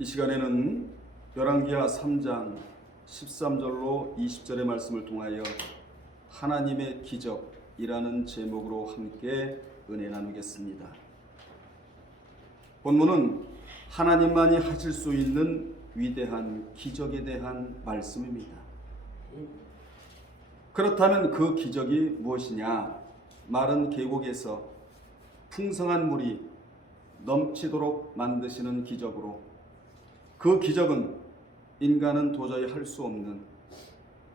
이 시간에는 열왕기하 3장 13절로 20절의 말씀을 통하여 하나님의 기적이라는 제목으로 함께 은혜 나누겠습니다. 본문은 하나님만이 하실 수 있는 위대한 기적에 대한 말씀입니다. 그렇다면 그 기적이 무엇이냐? 마른 계곡에서 풍성한 물이 넘치도록 만드시는 기적으로, 그 기적은 인간은 도저히 할 수 없는,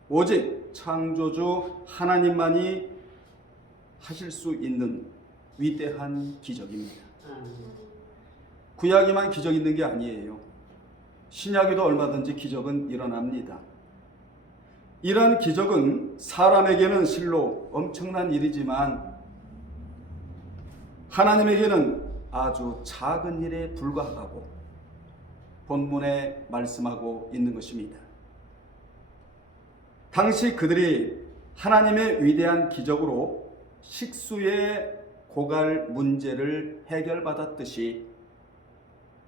오직 창조주 하나님만이 하실 수 있는 위대한 기적입니다. 구약에만 기적이 있는 게 아니에요. 신약에도 얼마든지 기적은 일어납니다. 이러한 기적은 사람에게는 실로 엄청난 일이지만 하나님에게는 아주 작은 일에 불과하다고 본문에 말씀하고 있는 것입니다. 당시 그들이 하나님의 위대한 기적으로 식수의 고갈 문제를 해결받았듯이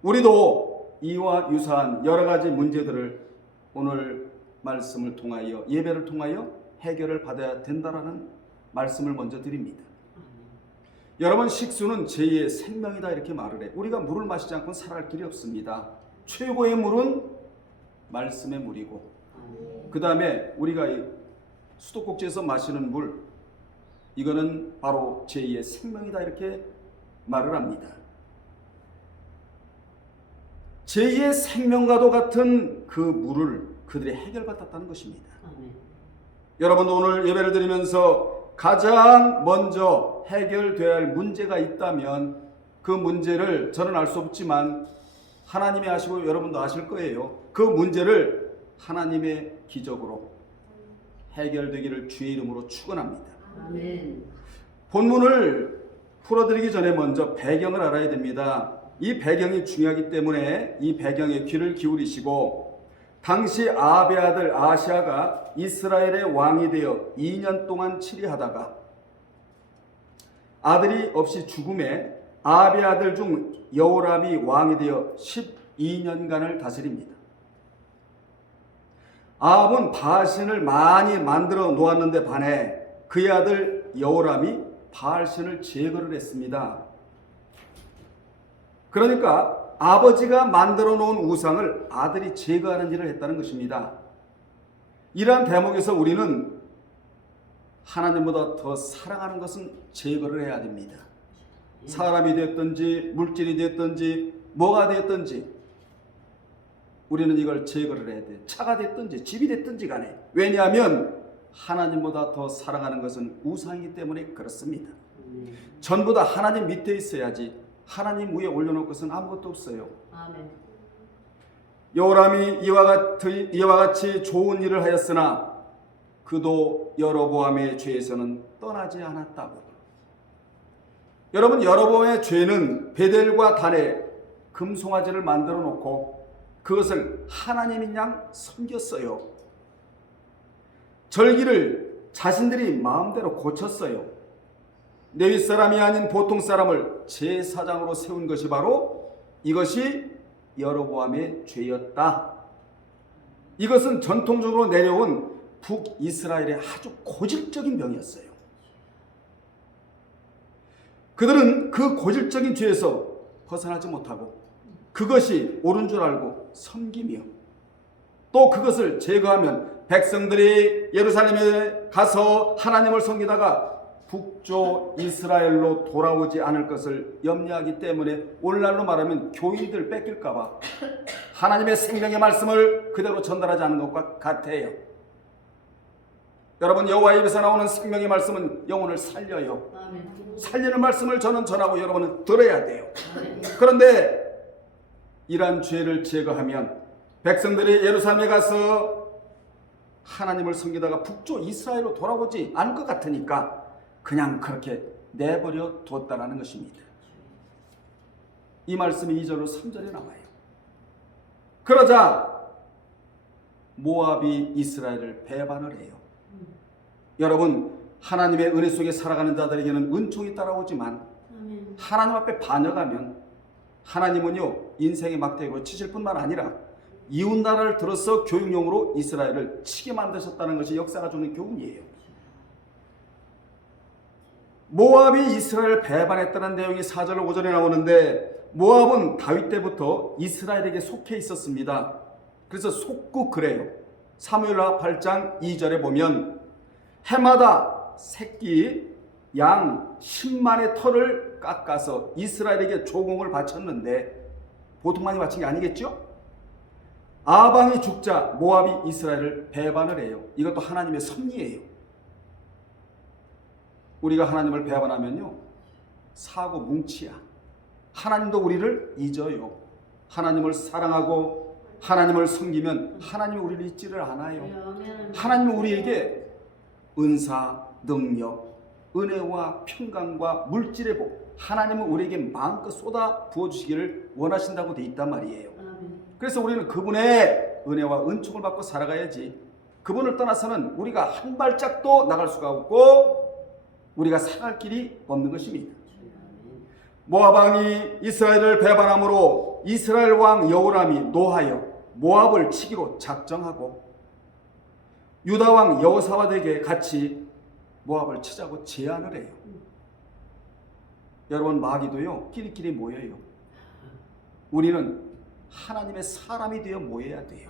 우리도 이와 유사한 여러 가지 문제들을 오늘 말씀을 통하여, 예배를 통하여 해결을 받아야 된다라는 말씀을 먼저 드립니다. 여러분, 식수는 제2의 생명이다 이렇게 말을 해. 우리가 물을 마시지 않고는 살아갈 길이 없습니다. 최고의 물은 말씀의 물이고, 그 다음에 우리가 수도꼭지에서 마시는 물, 이거는 바로 제2의 생명이다 이렇게 말을 합니다. 제2의 생명과도 같은 그 물을 그들이 해결받았다는 것입니다. 여러분도 오늘 예배를 드리면서 가장 먼저 해결되어야 할 문제가 있다면 그 문제를 저는 알 수 없지만 하나님이 아시고 여러분도 아실 거예요. 그 문제를 하나님의 기적으로 해결되기를 주의 이름으로 축원합니다. 아멘. 본문을 풀어드리기 전에 먼저 배경을 알아야 됩니다. 이 배경이 중요하기 때문에 이 배경에 귀를 기울이시고, 당시 아합의 아들 아하시아가 이스라엘의 왕이 되어 2년 동안 치리하다가 아들이 없이 죽음에 아합의 아들 중 여호람이 왕이 되어 12년간을 다스립니다. 아합은 바알신을 많이 만들어 놓았는데 반해 그의 아들 여호람이 바알신을 제거를 했습니다. 그러니까 아버지가 만들어 놓은 우상을 아들이 제거하는 일을 했다는 것입니다. 이러한 대목에서 우리는 하나님보다 더 사랑하는 것은 제거를 해야 됩니다. 사람이 됐든지 물질이 됐든지 뭐가 됐든지 우리는 이걸 제거를 해야 돼. 차가 됐든지 집이 됐든지 간에. 왜냐하면 하나님보다 더 사랑하는 것은 우상이기 때문에 그렇습니다. 전부 다 하나님 밑에 있어야지 하나님 위에 올려놓을 것은 아무것도 없어요. 아멘. 여호람이 이와 같이 좋은 일을 하였으나 그도 여로보암의 죄에서는 떠나지 않았다고. 여러분, 여로보암의 죄는 베델과 단에 금송아지를 만들어 놓고 그것을 하나님인 양 섬겼어요. 절기를 자신들이 마음대로 고쳤어요. 레위 사람이 아닌 보통 사람을 제사장으로 세운 것이 바로 이것이 여로보암의 죄였다. 이것은 전통적으로 내려온 북이스라엘의 아주 고질적인 병이었어요. 그들은 그 고질적인 죄에서 벗어나지 못하고 그것이 옳은 줄 알고 섬기며 또 그것을 제거하면 백성들이 예루살렘에 가서 하나님을 섬기다가 북쪽 이스라엘로 돌아오지 않을 것을 염려하기 때문에 오늘날로 말하면 교인들 뺏길까봐 하나님의 생명의 말씀을 그대로 전달하지 않은 것과 같아요. 여러분, 여호와의 입에서 나오는 생명의 말씀은 영혼을 살려요. 살리는 말씀을 저는 전하고 여러분은 들어야 돼요. 그런데 이러한 죄를 제거하면 백성들이 예루살렘에 가서 하나님을 섬기다가 북쪽 이스라엘로 돌아오지 않을 것 같으니까 그냥 그렇게 내버려 뒀다라는 것입니다. 이 말씀이 2절로 3절에 나와요. 그러자 모압이 이스라엘을 배반을 해요. 여러분, 하나님의 은혜 속에 살아가는 자들에게는 은총이 따라오지만 하나님 앞에 반역하면 하나님은요 인생의 막대기로 치실 뿐만 아니라 이웃 나라를 들어서 교육용으로 이스라엘을 치게 만드셨다는 것이 역사가 주는 교훈이에요. 모압이 이스라엘을 배반했다는 내용이 4절 5절에 나오는데 모압은 다윗 때부터 이스라엘에게 속해 있었습니다. 그래서 속국 그래요. 사무엘하 8장 2절에 보면 해마다 새끼 양 10만의 털을 깎아서 이스라엘에게 조공을 바쳤는데 보통 많이 바친 게 아니겠죠? 아방이 죽자 모압이 이스라엘을 배반을 해요. 이것도 하나님의 섭리예요. 우리가 하나님을 배반하면요 사고 뭉치야. 하나님도 우리를 잊어요. 하나님을 사랑하고 하나님을 섬기면 하나님이 우리를 잊지를 않아요. 하나님은 우리에게 은사, 능력, 은혜와 평강과 물질의 복, 하나님은 우리에게 마음껏 쏟아 부어주시기를 원하신다고 돼 있단 말이에요. 그래서 우리는 그분의 은혜와 은총을 받고 살아가야지, 그분을 떠나서는 우리가 한 발짝도 나갈 수가 없고 우리가 살아갈 길이 없는 것입니다. 모압 왕이 이스라엘을 배반함으로 이스라엘 왕 여호람이 노하여 모압을 치기로 작정하고 유다 왕 여호사밧에게 같이 모압을 치자고 제안을 해요. 여러분, 마귀도요 끼리끼리 모여요. 우리는 하나님의 사람이 되어 모여야 돼요.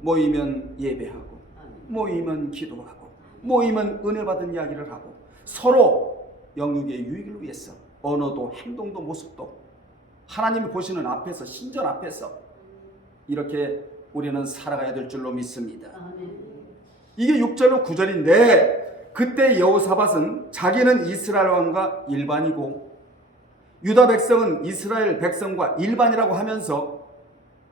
모이면 예배하고, 모이면 기도하고, 모이면 은혜 받은 이야기를 하고, 서로 영육의 유익을 위해서 언어도 행동도 모습도 하나님이 보시는 앞에서, 신전 앞에서 이렇게 우리는 살아가야 될 줄로 믿습니다. 이게 6절로 9절인데 그때 여호사밧은 자기는 이스라엘 왕과 일반이고 유다 백성은 이스라엘 백성과 일반이라고 하면서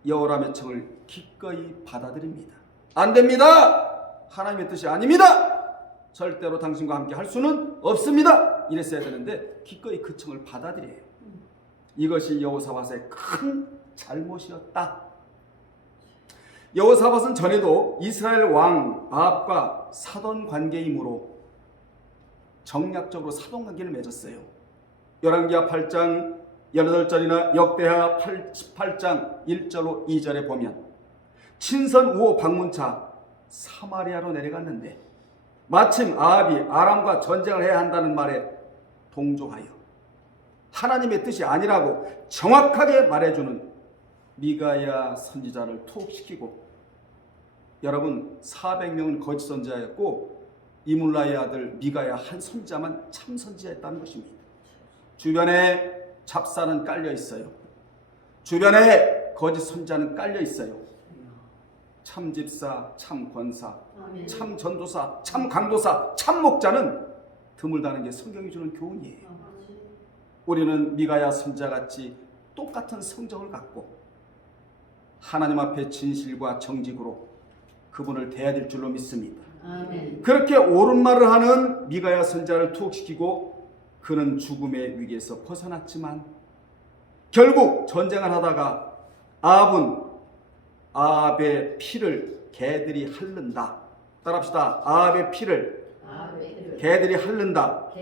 여호람의 청을 기꺼이 받아들입니다. 안 됩니다. 하나님의 뜻이 아닙니다. 절대로 당신과 함께 할 수는 없습니다. 이랬어야 되는데 기꺼이 그 청을 받아들여요. 이것이 여호사밧의 큰 잘못이었다. 여호사밧은 전에도 이스라엘 왕 아합과 사돈 관계이므로 정략적으로 사돈 관계를 맺었어요. 열왕기하 8장 18절이나 역대하 18장 1절로 2절에 보면 친선 우호 방문차 사마리아로 내려갔는데 마침 아합이 아람과 전쟁을 해야 한다는 말에 동조하여 하나님의 뜻이 아니라고 정확하게 말해주는 미가야 선지자를 투옥시키고, 여러분 400명은 거짓 선지자였고 이물라의 아들 미가야 한 선지자만 참 선지자였다는 것입니다. 주변에 잡사는 깔려 있어요. 주변에 거짓 선지자는 깔려 있어요. 참 집사, 참 권사, 참 전도사, 참 강도사, 참 목자는 드물다는 게 성경이 주는 교훈이에요. 우리는 미가야 선지자같이 똑같은 성정을 갖고 하나님 앞에 진실과 정직으로 그분을 대해야 될 줄로 믿습니다. 그렇게 옳은 말을 하는 미가야 선지자를 투옥시키고 그는 죽음의 위기에서 벗어났지만 결국 전쟁을 하다가 아합의 피를 개들이 핥는다. 따라합시다. 아합의 피를 개들이 핥는다.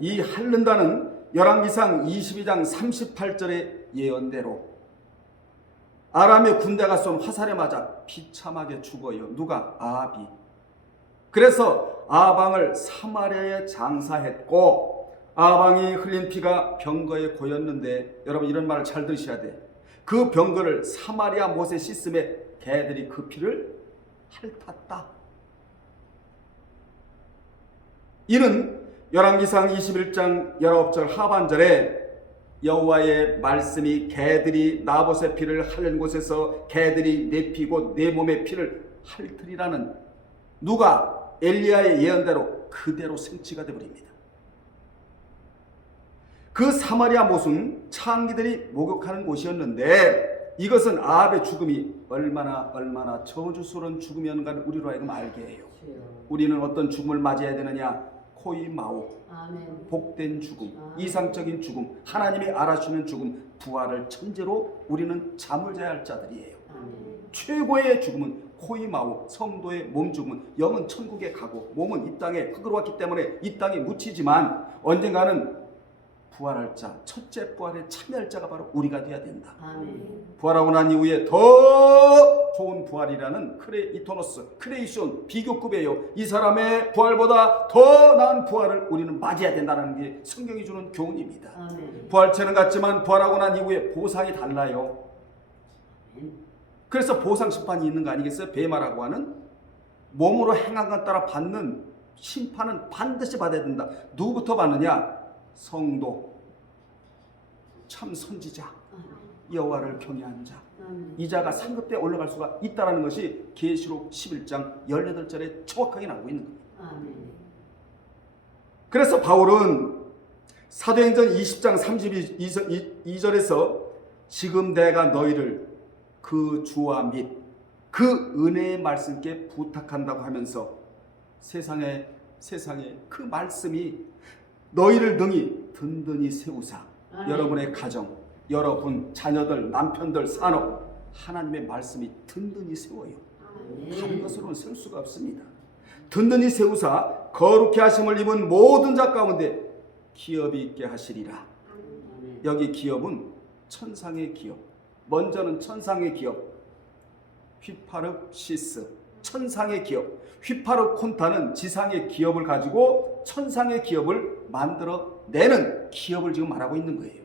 이 핥는다는 열왕기상 22장 38절의 예언대로 아람의 군대가 쏜 화살에 맞아 비참하게 죽어요. 누가? 아합이. 그래서 아합왕을 사마리아에 장사했고 아합왕이 흘린 피가 병거에 고였는데, 여러분 이런 말을 잘 들으셔야 돼. 그 병거를 사마리아 못에 씻음에 개들이 그 피를 핥았다. 이는 열왕기상 21장 19절 하반절에 여호와의 말씀이 개들이 나봇의 피를 핥는 곳에서 개들이 내 피고 내 몸의 피를 핥으리라는 누가 엘리야의 예언대로 그대로 생치가 되어버립니다. 그 사마리아 못은 창기들이 목욕하는 곳이었는데 이것은 아합의 죽음이 얼마나 저주스러운 죽음이었는가를 우리로 하여금 알게 해요. 우리는 어떤 죽음을 맞이해야 되느냐? 코이마오, 복된 죽음, 이상적인 죽음, 하나님이 알아주는 죽음, 부활을 천재로 우리는 잠을 자야 할 자들이에요. 최고의 죽음은 코이마오, 성도의 몸 죽음은 영은 천국에 가고 몸은 이 땅에 흙으로 왔기 때문에 이 땅에 묻히지만 언젠가는 부활할 자, 첫째 부활에 참여할 자가 바로 우리가 되어야 된다. 아멘. 부활하고 난 이후에 더 좋은 부활이라는 크레이토노스, 크레이션, 비교급이에요. 이 사람의 부활보다 더 나은 부활을 우리는 맞이해야 된다는 게 성경이 주는 교훈입니다. 아멘. 부활체는 같지만 부활하고 난 이후에 보상이 달라요. 그래서 보상 심판이 있는 거 아니겠어요? 베마라고 하는 몸으로 행한 것 따라 받는 심판은 반드시 받아야 된다. 누구부터 받느냐? 성도, 참 선지자, 여호와를 경외하는 자, 이 자가 상급대에 올라갈 수가 있다는 것이 계시록 11장 18절에 정확하게 나오고 있는 겁니다. 그래서 바울은 사도행전 20장 32절에서 지금 내가 너희를 그 주와 및 그 은혜의 말씀께 부탁한다고 하면서 세상에 그 말씀이 너희를 능히 든든히 세우사 여러분의 가정, 여러분 자녀들, 남편들, 산업 하나님의 말씀이 든든히 세워요. 다른 것으로는 세울 수가 없습니다. 든든히 세우사 거룩히 하심을 입은 모든 자 가운데 기업이 있게 하시리라. 여기 기업은 천상의 기업. 먼저는 천상의 기업 휘파르시스, 천상의 기업. 휘파르콘타는 지상의 기업을 가지고 천상의 기업을 만들어내는 기업을 지금 말하고 있는 거예요.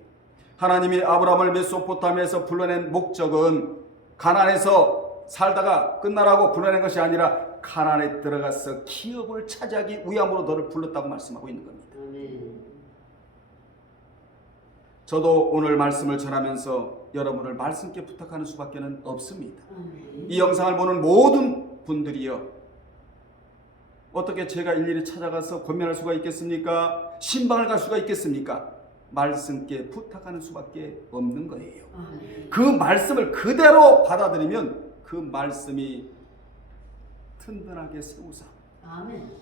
하나님이 아브라함을 메소포타미아에서 불러낸 목적은 가나안에서 살다가 끝나라고 불러낸 것이 아니라 가나안에 들어가서 기업을 차지하기 위함으로 너를 불렀다고 말씀하고 있는 겁니다. 저도 오늘 말씀을 전하면서 여러분을 말씀께 부탁하는 수밖에 없습니다. 이 영상을 보는 모든 분들이요, 어떻게 제가 일일이 찾아가서 권면할 수가 있겠습니까? 신방을 갈 수가 있겠습니까? 말씀께 부탁하는 수밖에 없는 거예요. 그 말씀을 그대로 받아들이면 그 말씀이 든든하게 세우사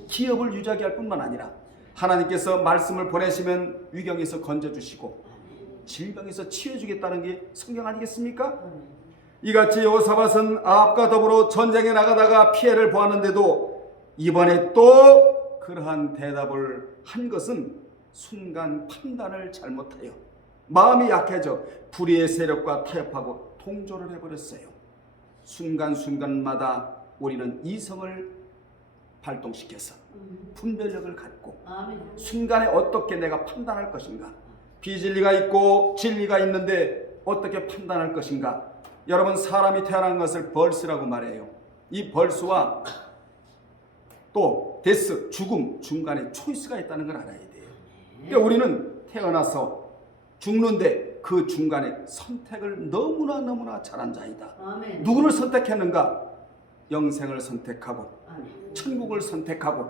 기업을 유지하게 할 뿐만 아니라 하나님께서 말씀을 보내시면 위경에서 건져주시고 질병에서 치유해주겠다는 게 성경 아니겠습니까? 이같이 여호사밧은 아합과 더불어 전쟁에 나가다가 피해를 보았는데도 이번에 또 그러한 대답을 한 것은 순간 판단을 잘못하여 마음이 약해져 불의의 세력과 타협하고 동조를 해버렸어요. 순간순간마다 우리는 이성을 발동시켜서 분별력을 갖고 순간에 어떻게 내가 판단할 것인가, 비진리가 있고 진리가 있는데 어떻게 판단할 것인가. 여러분, 사람이 태어난 것을 벌스라고 말해요. 이 벌스와 또 데스, 죽음 중간에 초이스가 있다는 걸 알아야 돼요. 그러니까 우리는 태어나서 죽는데 그 중간에 선택을 너무나 잘한 자이다. 누구를 선택했는가? 영생을 선택하고 천국을 선택하고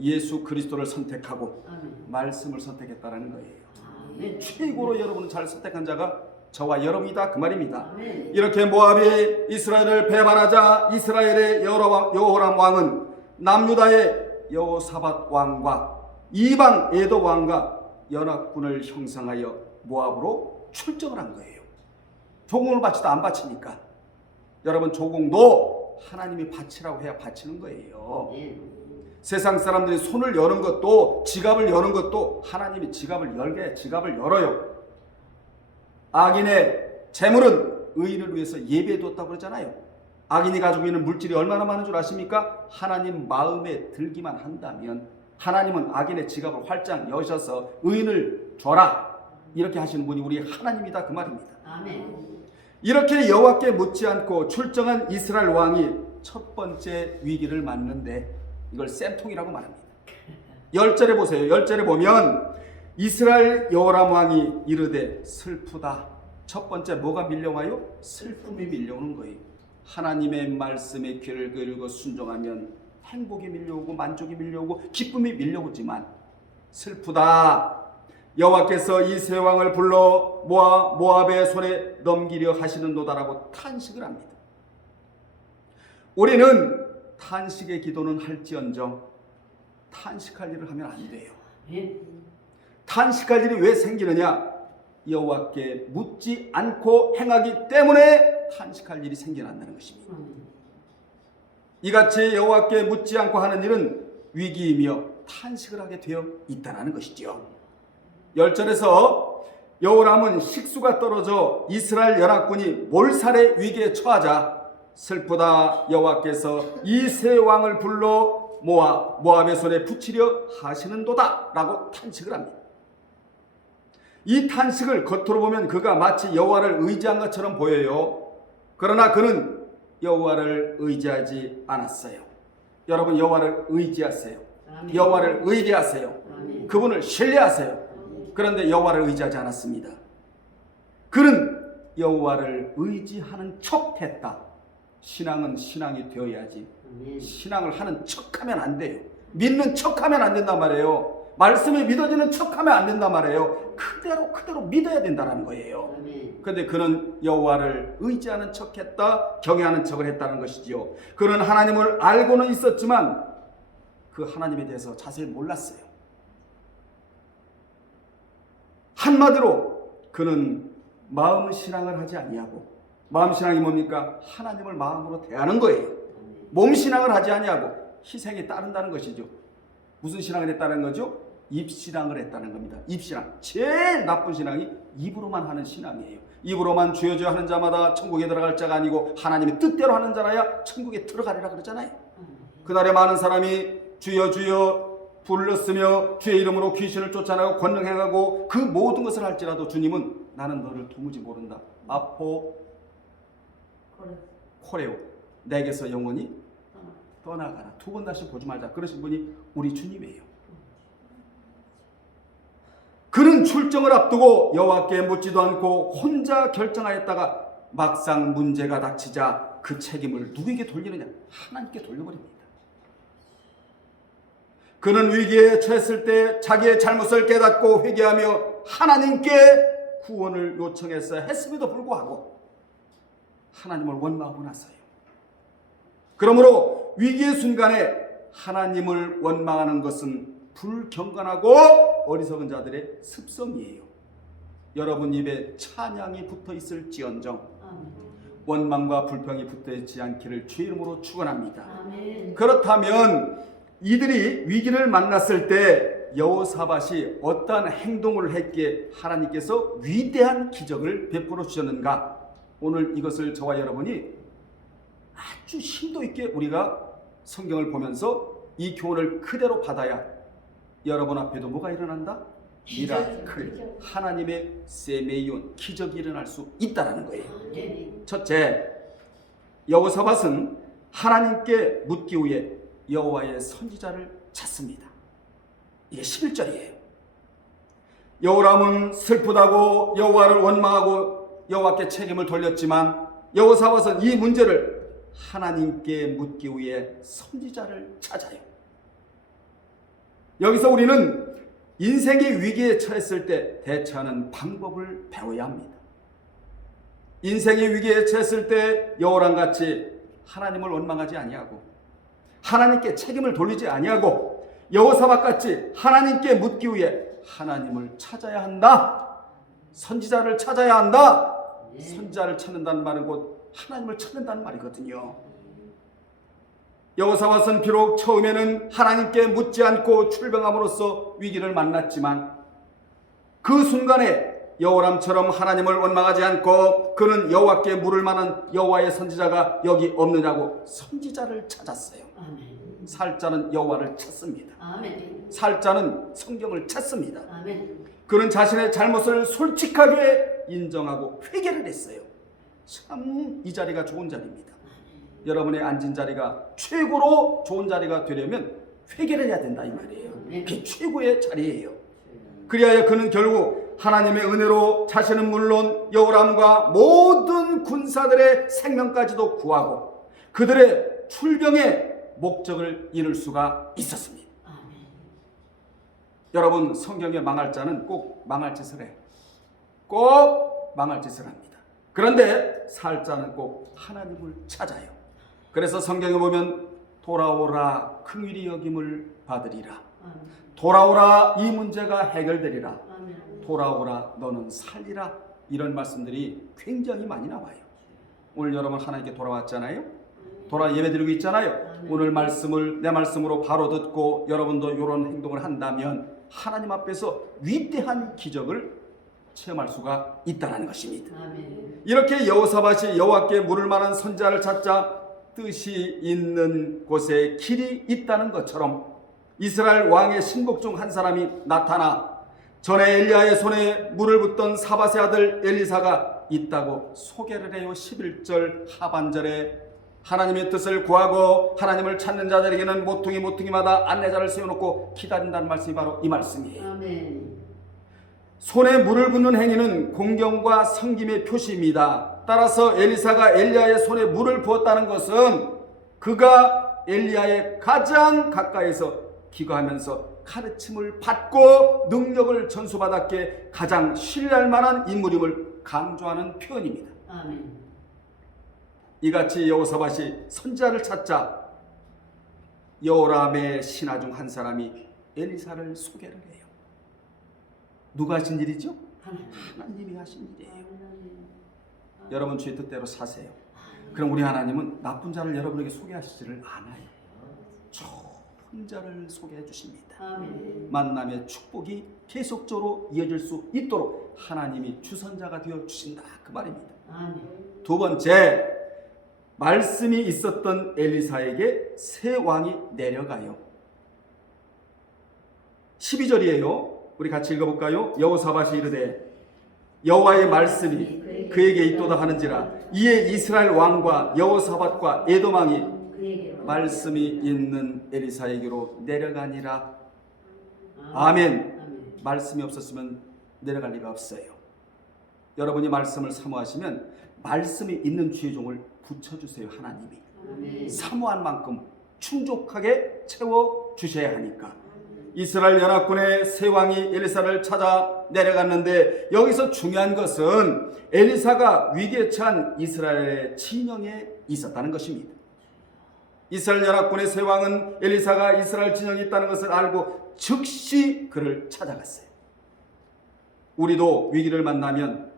예수 그리스도를 선택하고 말씀을 선택했다는 거예요. 최고로 여러분을 잘 선택한 자가 저와 여러분이다 그 말입니다. 이렇게 모압이 이스라엘을 배반하자 이스라엘의 여호람 왕은 남유다의 여호사밧 왕과 이방 에돔 왕과 연합군을 형성하여 모압으로 출정을 한 거예요. 조공을 바치도 안 바치니까. 여러분, 조공도 하나님이 바치라고 해야 바치는 거예요. 세상 사람들이 손을 여는 것도, 지갑을 여는 것도 하나님이 지갑을 열어요. 악인의 재물은 의인을 위해서 예배해뒀다고 그러잖아요. 악인이 가지고 있는 물질이 얼마나 많은 줄 아십니까? 하나님 마음에 들기만 한다면 하나님은 악인의 지갑을 활짝 여셔서 의인을 줘라 이렇게 하시는 분이 우리 하나님이다 그 말입니다. 이렇게 여호와께 묻지 않고 출정한 이스라엘 왕이 첫 번째 위기를 맞는데 이걸 쌤통이라고 말합니다. 10절에 보세요. 10절에 보면 이스라엘 여호람 왕이 이르되 슬프다. 첫 번째 뭐가 밀려와요? 슬픔이 밀려오는 거예요. 하나님의 말씀에 귀를 기울이고 순종하면 행복이 밀려오고 만족이 밀려오고 기쁨이 밀려오지만 슬프다. 여호와께서 이 세 왕을 불러 모압의 손에 넘기려 하시는도다라고 탄식을 합니다. 우리는 탄식의 기도는 할지언정 탄식할 일을 하면 안 돼요. 탄식할 일이 왜 생기느냐? 여호와께 묻지 않고 행하기 때문에 탄식할 일이 생겨난다는 것입니다. 이같이 여호와께 묻지 않고 하는 일은 위기이며 탄식을 하게 되어 있다는 것이죠. 10절에서 여호람은 식수가 떨어져 이스라엘 연합군이 몰살의 위기에 처하자 슬프다 여호와께서 이 세 왕을 불러 모아 모압의 손에 붙이려 하시는도다 라고 탄식을 합니다. 이 탄식을 겉으로 보면 그가 마치 여호와를 의지한 것처럼 보여요. 그러나 그는 여호와를 의지하지 않았어요. 여러분, 여호와를 의지하세요. 여호와를 의뢰하세요. 그분을 신뢰하세요. 그런데 여호와를 의지하지 않았습니다. 그는 여호와를 의지하는 척했다. 신앙은 신앙이 되어야지. 신앙을 하는 척하면 안 돼요. 믿는 척하면 안 된단 말이에요. 말씀이 믿어지는 척하면 안 된단 말이에요. 그대로 믿어야 된다는 거예요. 그런데 그는 여호와를 의지하는 척했다. 경외하는 척을 했다는 것이지요. 그는 하나님을 알고는 있었지만 그 하나님에 대해서 자세히 몰랐어요. 한마디로 그는 마음 신앙을 하지 아니하고, 마음 신앙이 뭡니까? 하나님을 마음으로 대하는 거예요. 몸 신앙을 하지 아니하고 희생이 따른다는 것이죠. 무슨 신앙을 했다는 거죠? 입신앙을 했다는 겁니다. 입신앙. 제일 나쁜 신앙이 입으로만 하는 신앙이에요. 입으로만 주여 주여 하는 자마다 천국에 들어갈 자가 아니고 하나님의 뜻대로 하는 자라야 천국에 들어가리라 그러잖아요. 그날에 많은 사람이 주여 주여 불렀으며 주의 이름으로 귀신을 쫓아내고 권능 행하고 그 모든 것을 할지라도 주님은 나는 너를 도무지 모른다. 아포 코레오, 내게서 영원히 떠나가라. 두 번 다시 보지 말자. 그러신 분이 우리 주님이에요. 그는 출정을 앞두고 여호와께 묻지도 않고 혼자 결정하였다가 막상 문제가 닥치자 그 책임을 누구에게 돌리느냐? 하나님께 돌려버립니다. 그는 위기에 처했을 때 자기의 잘못을 깨닫고 회개하며 하나님께 구원을 요청했어야 했음에도 불구하고 하나님을 원망하고 나서요. 그러므로 위기의 순간에 하나님을 원망하는 것은 불경건하고 어리석은 자들의 습성이에요. 여러분 입에 찬양이 붙어 있을지언정 원망과 불평이 붙어 있지 않기를 주의 이름으로 축원합니다. 그렇다면 이들이 위기를 만났을 때 여호사밧이 어떠한 행동을 했기에 하나님께서 위대한 기적을 베풀어 주셨는가? 오늘 이것을 저와 여러분이 아주 심도 있게 우리가 성경을 보면서 이 교훈을 그대로 받아야 여러분 앞에도 뭐가 일어난다? 미라클, 하나님의 세메이온, 기적이 일어날 수 있다는 거예요. 첫째, 여호사밧은 하나님께 묻기 위해 여호와의 선지자를 찾습니다. 이게 11절이에요. 여호람은 슬프다고 여호와를 원망하고 여호와께 책임을 돌렸지만 여호사밧은 이 문제를 하나님께 묻기 위해 선지자를 찾아요. 여기서 우리는 인생의 위기에 처했을 때 대처하는 방법을 배워야 합니다. 인생의 위기에 처했을 때 여호람같이 하나님을 원망하지 아니하고 하나님께 책임을 돌리지 아니하고 여호사밧같이 하나님께 묻기 위해 하나님을 찾아야 한다. 선지자를 찾아야 한다. 선지자를 찾는다는 말은 곧 하나님을 찾는다는 말이거든요. 여호사밧은 비록 처음에는 하나님께 묻지 않고 출병함으로써 위기를 만났지만 그 순간에 여호람처럼 하나님을 원망하지 않고 그는 여호와께 물을 만한 여호와의 선지자가 여기 없느냐고 선지자를 찾았어요. 살자는 여호와를 찾습니다. 살자는 성경을 찾습니다. 그는 자신의 잘못을 솔직하게 인정하고 회개를 했어요. 참 이 자리가 좋은 자리입니다. 여러분의 앉은 자리가 최고로 좋은 자리가 되려면 회개를 해야 된다 이 말이에요. 그게 최고의 자리예요. 그리하여 그는 결국 하나님의 은혜로 자신은 물론 여호람과 모든 군사들의 생명까지도 구하고 그들의 출병의 목적을 이룰 수가 있었습니다. 여러분, 성경에 망할 자는 꼭 망할 짓을 해. 꼭 망할 짓을 합니다. 그런데 살 자는 꼭 하나님을 찾아요. 그래서 성경에 보면 돌아오라 긍휼히 여김을 받으리라. 돌아오라 이 문제가 해결되리라. 돌아오라 너는 살리라. 이런 말씀들이 굉장히 많이 나와요. 오늘 여러분 하나님께 돌아왔잖아요. 돌아 예배드리고 있잖아요. 오늘 말씀을 내 말씀으로 바로 듣고 여러분도 이런 행동을 한다면 하나님 앞에서 위대한 기적을 체험할 수가 있다는 것입니다. 아멘. 이렇게 여호사밧이 여호와께 물을 만한 선지자를 찾자 뜻이 있는 곳에 길이 있다는 것처럼 이스라엘 왕의 신복 중 한 사람이 나타나 전에 엘리야의 손에 물을 붓던 사밧의 아들 엘리사가 있다고 소개를 해요. 11절 하반절에 하나님의 뜻을 구하고 하나님을 찾는 자들에게는 모퉁이마다 안내자를 세워놓고 기다린다는 말씀이 바로 이 말씀이에요. 아멘. 손에 물을 붓는 행위는 공경과 섬김의 표시입니다. 따라서 엘리사가 엘리야의 손에 물을 부었다는 것은 그가 엘리야의 가장 가까이서 기거하면서 가르침을 받고 능력을 전수받았기에 가장 신뢰할 만한 인물임을 강조하는 표현입니다. 아멘. 이같이 여호사밧이 선지자를 찾자 여호람의 신하 중 한 사람이 엘리사를 소개를 해요. 누가 하신 일이죠? 하나님이 하신 일이에요. 여러분 주의 뜻대로 사세요. 그럼 우리 하나님은 나쁜 자를 여러분에게 소개하시지를 않아요. 좋은 자를 소개해 주십니다. 아멘. 만남의 축복이 계속적으로 이어질 수 있도록 하나님이 주선자가 되어 주신다 그 말입니다. 아멘. 두 번째, 말씀이 있었던 엘리사에게 새 왕이 내려가요. 12절이에요. 우리 같이 읽어볼까요? 여호사밧이 이르되 여호와의 말씀이 그에게 있도다 하는지라 이에 이스라엘 왕과 여호사밧과 에돔 왕이 말씀이 있는 엘리사에게로 내려가니라. 아멘. 말씀이 없었으면 내려갈 리가 없어요. 여러분이 말씀을 사모하시면 말씀이 있는 주의 종을 붙여주세요. 하나님이 아멘. 사모한 만큼 충족하게 채워주셔야 하니까. 이스라엘 연합군의 새 왕이 엘리사를 찾아 내려갔는데 여기서 중요한 것은 엘리사가 위기에 처한 이스라엘의 진영에 있었다는 것입니다. 이스라엘 연합군의 새 왕은 엘리사가 이스라엘 진영에 있다는 것을 알고 즉시 그를 찾아갔어요. 우리도 위기를 만나면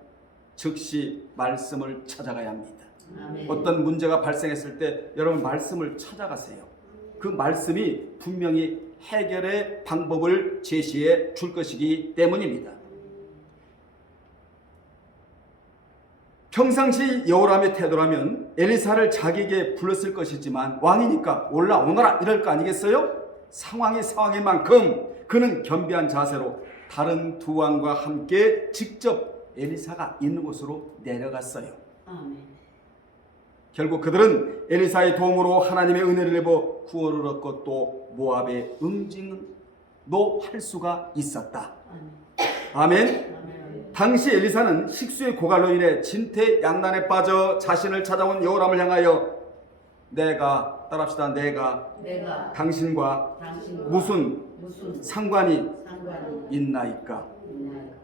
즉시 말씀을 찾아가야 합니다. 아멘. 어떤 문제가 발생했을 때 여러분 말씀을 찾아가세요. 그 말씀이 분명히 해결의 방법을 제시해 줄 것이기 때문입니다. 평상시 여호람의 태도라면 엘리사를 자기에게 불렀을 것이지만 왕이니까 올라오너라 이럴 거 아니겠어요? 상황이 상황인 만큼 그는 겸비한 자세로 다른 두 왕과 함께 직접 엘리사가 있는 곳으로 내려갔어요. 아멘. 결국 그들은 엘리사의 도움으로 하나님의 은혜를 입어 구원을 얻고 또 모압의 응징도 할 수가 있었다. 아멘. 아멘. 당시 엘리사는 식수의 고갈로 인해 진퇴양난에 빠져 자신을 찾아온 여호람을 향하여 내가 당신과 무슨 상관이 있나이까.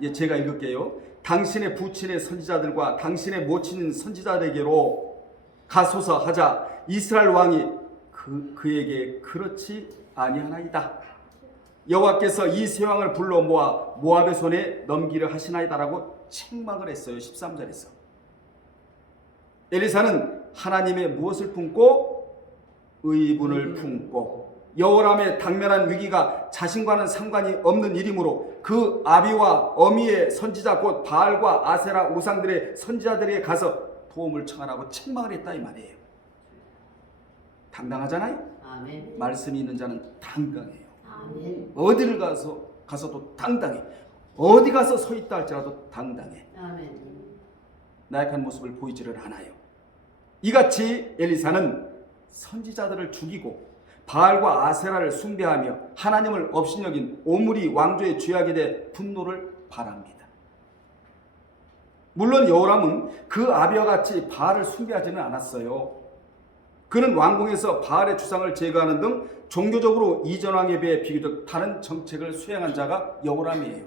예, 제가 읽을게요. 당신의 부친의 선지자들과 당신의 모친 선지자들에게로 가소서 하자. 이스라엘 왕이 그에게 그렇지 아니하나이다. 여호와께서 이 세 왕을 불러 모아 모압의 손에 넘기려 하시나이다라고 책망을 했어요. 13절에서 엘리사는 하나님의 무엇을 품고 의분을 품고 여호람의 당면한 위기가 자신과는 상관이 없는 일이므로 그 아비와 어미의 선지자 곧 바알과 아세라 우상들의 선지자들에게 가서 도움을 청하라고 책망을 했다 이 말이에요. 당당하잖아요. 아멘. 말씀이 있는 자는 당당해요. 아멘. 어디를 가서도 당당해. 어디 가서 서 있다 할지라도 당당해. 아멘. 나약한 모습을 보이지를 않아요. 이같이 엘리사는 선지자들을 죽이고 바알과 아세라를 숭배하며 하나님을 업신여긴 오므리 왕조의 죄악에 대해 분노를 발합니다. 물론 여호람은 그 아비와 같이 바알을 숭배하지는 않았어요. 그는 왕궁에서 바알의 주상을 제거하는 등 종교적으로 이전 왕에 비해 비교적 다른 정책을 수행한 자가 여호람이에요.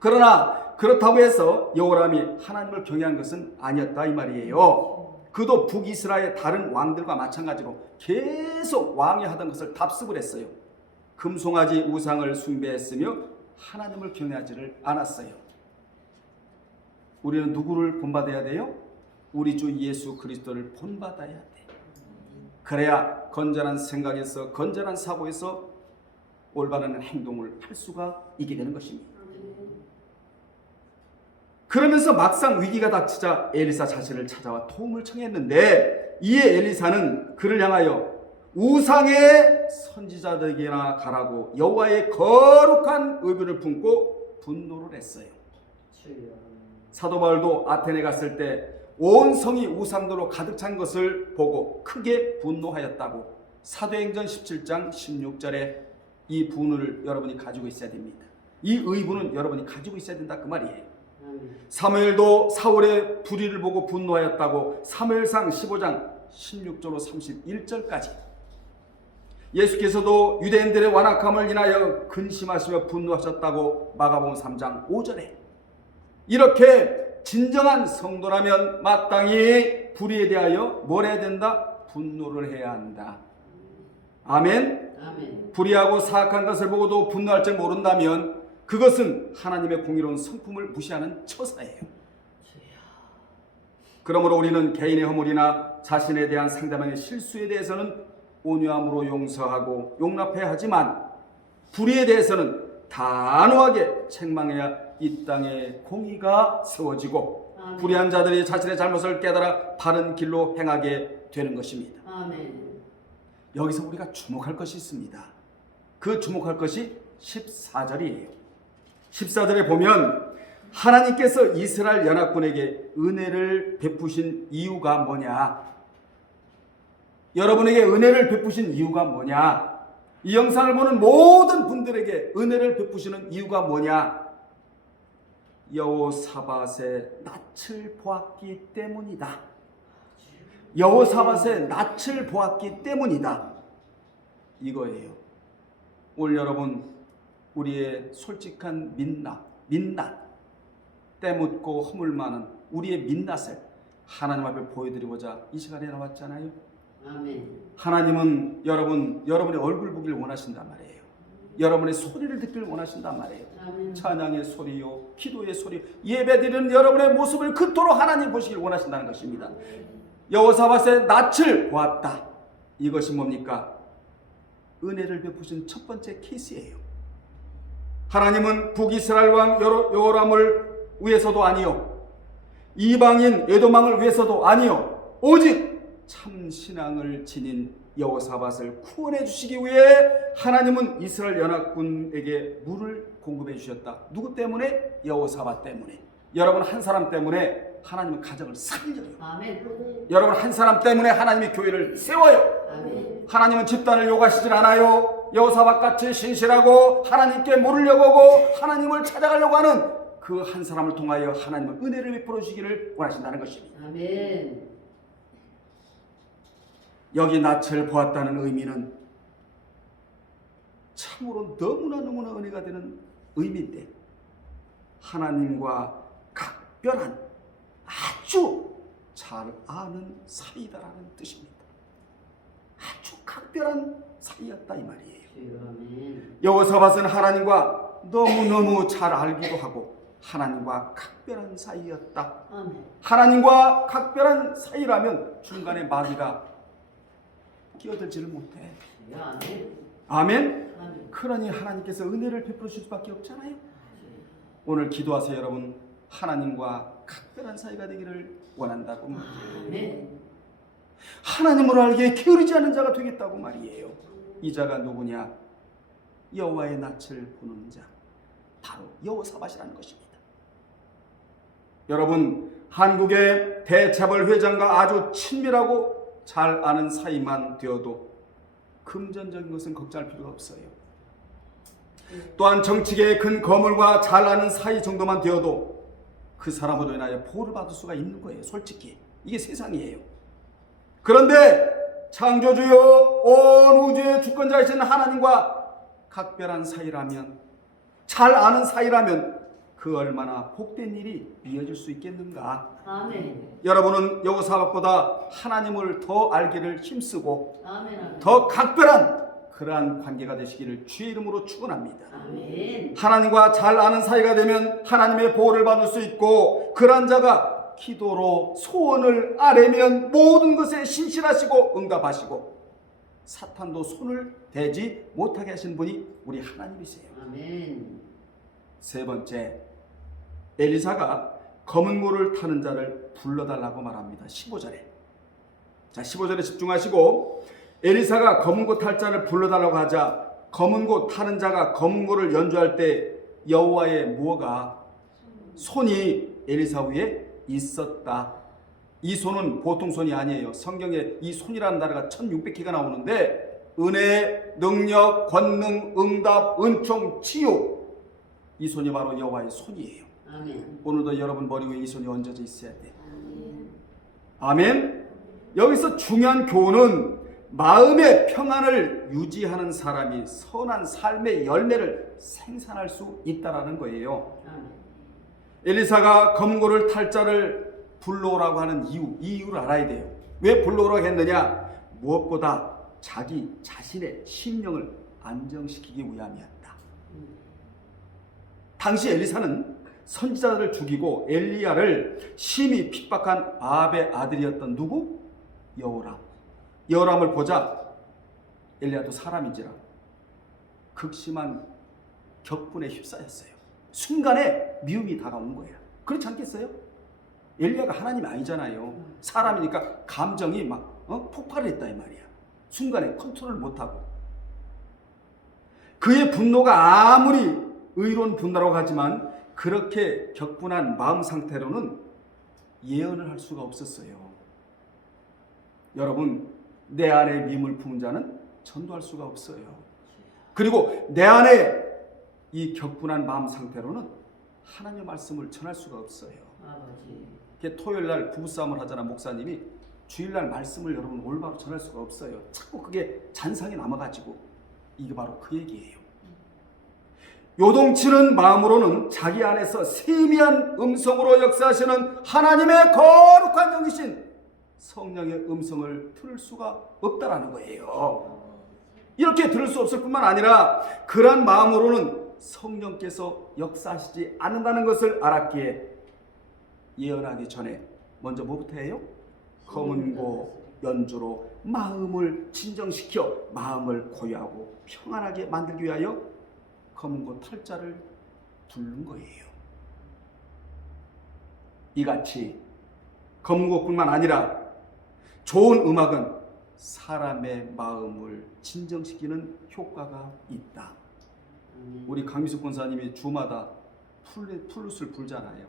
그러나 그렇다고 해서 여호람이 하나님을 경외한 것은 아니었다 이 말이에요. 그도 북이스라엘의 다른 왕들과 마찬가지로 계속 왕이 하던 것을 답습을 했어요. 금송아지 우상을 숭배했으며 하나님을 경외하지를 않았어요. 우리는 누구를 본받아야 돼요? 우리 주 예수 그리스도를 본받아야 돼. 그래야 건전한 생각에서 건전한 사고에서 올바른 행동을 할 수가 있게 되는 것입니다. 그러면서 막상 위기가 닥치자 엘리사 자신을 찾아와 도움을 청했는데, 이에 엘리사는 그를 향하여 우상의 선지자들에게나 가라고 여호와의 거룩한 의변을 품고 분노를 했어요. 사도 바울도 아테네 갔을 때 온 성이 우상들로 가득 찬 것을 보고 크게 분노하였다고 사도행전 17장 16절에 이 분노를 여러분이 가지고 있어야 됩니다. 이 의분은 여러분이 가지고 있어야 된다 그 말이에요. 사무엘도 사울의 불의를 보고 분노하였다고 사무엘상 15장 16절로 31절까지, 예수께서도 유대인들의 완악함을 인하여 근심하시며 분노하셨다고 마가복음 3장 5절에, 이렇게 진정한 성도라면 마땅히 불의에 대하여 뭘 해야 된다? 분노를 해야 한다. 아멘. 아멘. 불의하고 사악한 것을 보고도 분노할 줄 모른다면 그것은 하나님의 공의로운 성품을 무시하는 처사예요. 그러므로 우리는 개인의 허물이나 자신에 대한 상대방의 실수에 대해서는 온유함으로 용서하고 용납해야 하지만, 불의에 대해서는 단호하게 책망해야 이 땅에 공의가 세워지고 아멘. 불의한 자들이 자신의 잘못을 깨달아 바른 길로 행하게 되는 것입니다. 아멘. 여기서 우리가 주목할 것이 있습니다. 그 주목할 것이 14절이에요. 14절에 보면 하나님께서 이스라엘 연합군에게 은혜를 베푸신 이유가 뭐냐? 여러분에게 은혜를 베푸신 이유가 뭐냐? 이 영상을 보는 모든 분들에게 은혜를 베푸시는 이유가 뭐냐? 여호사밧의 낯을 보았기 때문이다. 여호사밧의 낯을 보았기 때문이다. 이거예요. 오늘 여러분, 우리의 솔직한 민낯, 때묻고 허물 많은 우리의 민낯을 하나님 앞에 보여드리고자 이 시간에 나왔잖아요. 아멘. 하나님은 여러분의 얼굴 보기를 원하신단 말이에요. 여러분의 소리를 듣기를 원하신단 말이에요. 아멘. 찬양의 소리요, 기도의 소리, 예배드리는 여러분의 모습을 그토록 하나님 보시길 원하신다는 것입니다. 여호사밧의 낯을 보았다. 이것이 뭡니까? 은혜를 베푸신 첫 번째 케이스예요. 하나님은 북이스라엘 왕 여호람을 위해서도 아니요, 이방인 에돔왕을 위해서도 아니요, 오직 참 신앙을 지닌 여호사밧을 구원해 주시기 위해 하나님은 이스라엘 연합군에게 물을 공급해 주셨다. 누구 때문에? 여호사밧 때문에. 여러분 한 사람 때문에 하나님은 가정을 살려요. 아멘. 여러분 한 사람 때문에 하나님이 교회를 세워요. 아멘. 하나님은 집단을 요구하시질 않아요. 여호사밧같이 신실하고 하나님께 물을 여보고 하나님을 찾아가려고 하는 그 한 사람을 통하여 하나님은 은혜를 베풀어 주시기를 원하신다는 것입니다. 아멘. 여기 낯을 보았다는 의미는 참으로 너무나 은혜가 되는 의미인데, 하나님과 각별한 아주 잘 아는 사이다라는 뜻입니다. 아주 각별한 사이였다 이 말이에요. 아멘. 여호사밧은 하나님과 너무너무 잘 알기도 하고 하나님과 각별한 사이였다. 아멘. 하나님과 각별한 사이라면 중간에 마귀가 끼어들지를 못해. 아멘. 아멘. 아멘. 그러니 하나님께서 은혜를 베풀어 줄 수밖에 없잖아요. 오늘 기도하세요. 여러분, 하나님과 각별한 사이가 되기를 원한다고 말이에요. 아멘. 하나님을 알기에 게으르지 않은 자가 되겠다고 말이에요. 이 자가 누구냐? 여호와의 낯을 보는 자, 바로 여호사밧이라는 것입니다. 여러분, 한국의 대차벌 회장과 아주 친밀하고 잘 아는 사이만 되어도 금전적인 것은 걱정할 필요가 없어요. 또한 정치계의 큰 거물과 잘 아는 사이 정도만 되어도 그 사람으로 인하여 보호를 받을 수가 있는 거예요. 솔직히 이게 세상이에요. 그런데 창조주여 온 우주의 주권자이신 하나님과 각별한 사이라면, 잘 아는 사이라면 그 얼마나 복된 일이 이어질 수 있겠는가. 아멘. 여러분은 여호사밧보다 하나님을 더 알기를 힘쓰고 아멘. 더 각별한 그러한 관계가 되시기를 주의 이름으로 축원합니다. 아멘. 하나님과 잘 아는 사이가 되면 하나님의 보호를 받을 수 있고, 그러한 자가 기도로 소원을 아뢰면 모든 것에 신실하시고 응답하시고, 사탄도 손을 대지 못하게 하신 분이 우리 하나님이세요. 아멘. 세 번째, 엘리사가 검은 고를 타는 자를 불러달라고 말합니다. 15절에. 자, 15절에 집중하시고, 엘리사가 검은 고 탈 자를 불러달라고 하자 검은 고 타는 자가 검은 고를 연주할 때 여호와의 무어가 손이 엘리사 위에 있었다. 이 손은 보통 손이 아니에요. 성경에 이 손이라는 단어가 1600개가 나오는데 은혜, 능력, 권능, 응답, 은총, 치유, 이 손이 바로 여호와의 손이에요. 아멘. 오늘도 여러분 머리 위에 이 손이 얹어져 있어야 돼. 아멘. 아멘. 여기서 중요한 교훈은 마음의 평안을 유지하는 사람이 선한 삶의 열매를 생산할 수 있다라는 거예요. 아멘. 엘리사가 검고를 탈 자를 불러오라고 하는 이유, 이 이유를 알아야 돼요. 왜 불러오라고 했느냐? 무엇보다 자기 자신의 심령을 안정시키기 위함이었다. 당시 엘리사는 선지자들을 죽이고 엘리야를 심히 핍박한 아합의 아들이었던 누구? 여호람. 여호람을 보자 엘리야도 사람인지라 극심한 격분에 휩싸였어요. 순간에 미움이 다가온 거예요. 그렇지 않겠어요? 엘리야가 하나님이 아니잖아요. 사람이니까 감정이 막 폭발을 했다 이 말이야. 순간에 컨트롤을 못하고. 그의 분노가 아무리 의로운 분노라고 하지만 그렇게 격분한 마음 상태로는 예언을 할 수가 없었어요. 여러분, 내 안에 미움을 품은 자는 전도할 수가 없어요. 그리고 내 안에 이 격분한 마음 상태로는 하나님의 말씀을 전할 수가 없어요. 아버지. 토요일 날 부부싸움을 하잖아. 목사님이 주일날 말씀을 여러분 올바로 전할 수가 없어요. 자꾸 그게 잔상이 남아가지고. 이게 바로 그 얘기예요. 요동치는 마음으로는 자기 안에서 세미한 음성으로 역사하시는 하나님의 거룩한 영이신 성령의 음성을 들을 수가 없다라는 거예요. 이렇게 들을 수 없을 뿐만 아니라 그러한 마음으로는 성령께서 역사하시지 않는다는 것을 알았기에 예언하기 전에 먼저 뭐부터 해요? 검은고 연주로 마음을 진정시켜 마음을 고요하고 평안하게 만들기 위하여 검은고 탈자를 부른 거예요. 이같이 검은고뿐만 아니라 좋은 음악은 사람의 마음을 진정시키는 효과가 있다. 우리 강미숙 권사님이 주마다 플룻을 불잖아요.